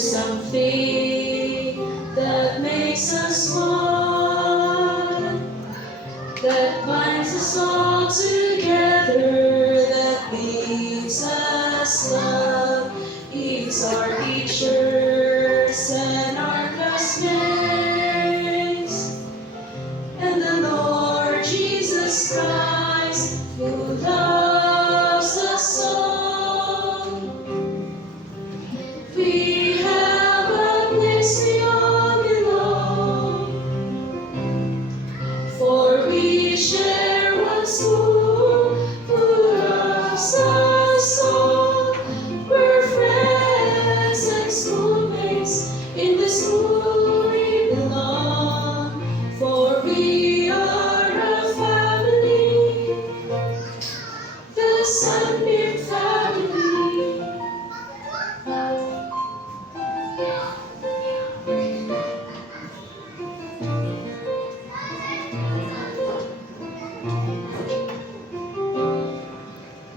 something that makes us one, that binds us all together, that bids us love. He's our teachers and our classmates, and the Lord Jesus Christ, who loves us all. We have a place we all belong, for we share one school who loves us all. We're friends and schoolmates, in the school we belong, for we are a family, the Sunbeam family.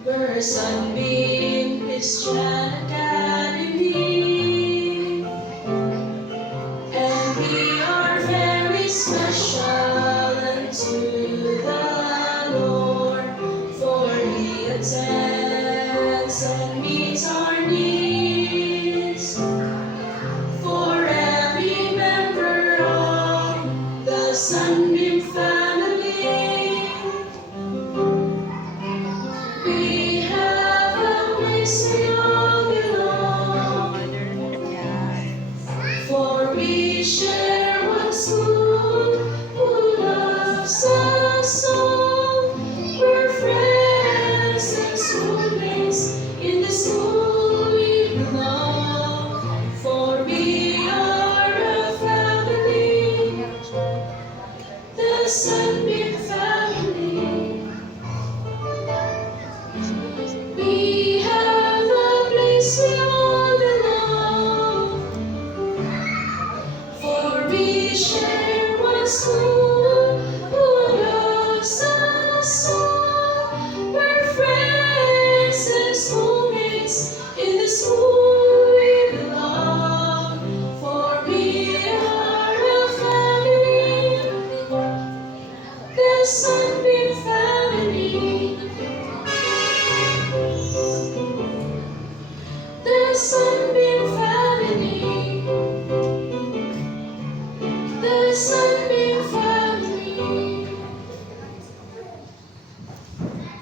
We're Sunbeam Christian Academy, and we are very special unto the Lord, for He attends and meets our needs. For every member of the Sunbeam family, we have a place we all belong, for we share one school who loves us all. We're friends and schoolmates, in the school we belong, for we are a family, the Sunbeam family. We have a place we all belong, for we share one school who loves us all. We're friends and schoolmates, in the school we belong, for we are a family, the Sunbeam family. The Sunbeam family, the Sunbeam